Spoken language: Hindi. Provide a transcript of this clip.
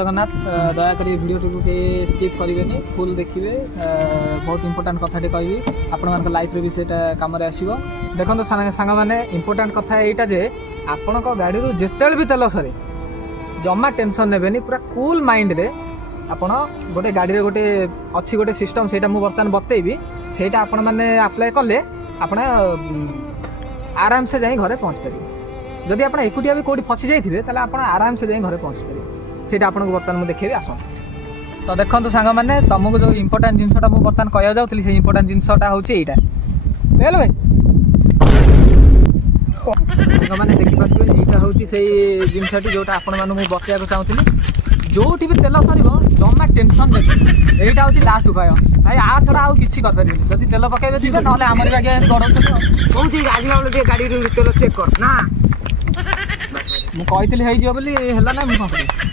जगन्नाथ दयाक भिडियो टी स्किप करेंगे फुल देखिए बहुत इंपोर्टाट कथाटे कहि आपण लाइफ रे भी से कम आसो देखो सांग मैंने इंपोर्टाट कथा यहाँ जे आपण गाड़ी जिते भी तेल सरे जमा टेंशन नेबेनी पूरा कूल माइंड रे आपण गोटे गाड़ी रे गोटे अच्छी गोटे सिस्टम से बर्तमान बतेबी से आपण मैंने अप्लाई कले आप आराम से जाई घरे पहुँच पारे जदि आप एकुटिया भी कौटी फसी जाइए ताले आप आराम से जाई घरे पहुँच पारे से आपको बर्तमान मुझे देखेबी आस तो देखो सांग मैंने तुमको जो इंपोर्टाट जिनसा मुझे बर्तमान कह जाऊँगी से इंपोर्टाट जिनसा हूँ यहाँ भाई मैंने देखिए यहाँ हूँ से जिनसटी जोटा आपण मैं बतैया चाहूँगी जो भी तेल सर जमा टेंशन नहीं यहाँ हूँ लास्ट उपाय भाई आ छड़ा आउ किसी करें जब तेल पकड़े जी ना आमर भी आगे गड़ कौन आज गाड़ी तेल चेक कर ना मुझे बोली है ना मुझे